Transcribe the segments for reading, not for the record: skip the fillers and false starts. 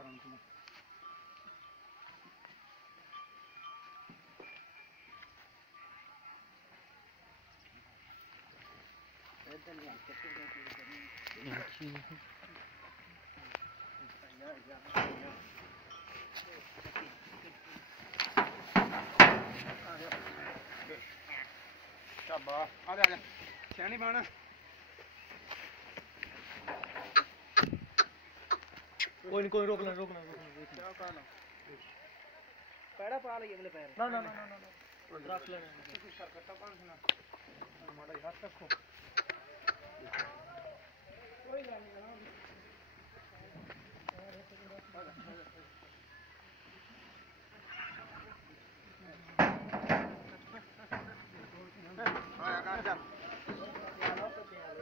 current में शाबाश आ जा छेनी बन कोई रोकना क्या करना पैड़ा पा लिए अगले पैर ना रख लेना किसी सरकट्टा पान सुना हमारा हाथ रखो कोई गल नहीं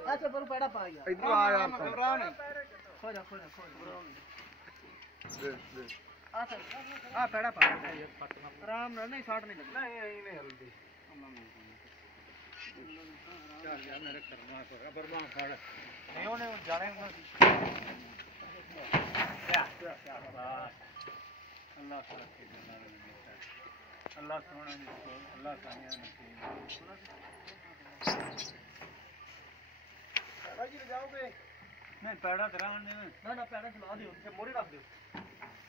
अच्छा पर पैड़ा पा गया इधर आ यार घबराओ नहीं खो जा दे आ पैड़ा पा आराम ना नहीं शॉट नहीं लगना नहीं हल्दी चल यार मेरे करना तो रबर बांध फाड़ नहीं होने जाने क्या अल्लाह रखे अल्लाह सोना जिसको अल्लाह कामयाब नसीब भाई जी जाओगे नहीं पैड़ा तेरा ना पैड़ा चला दियो मोरी रख दो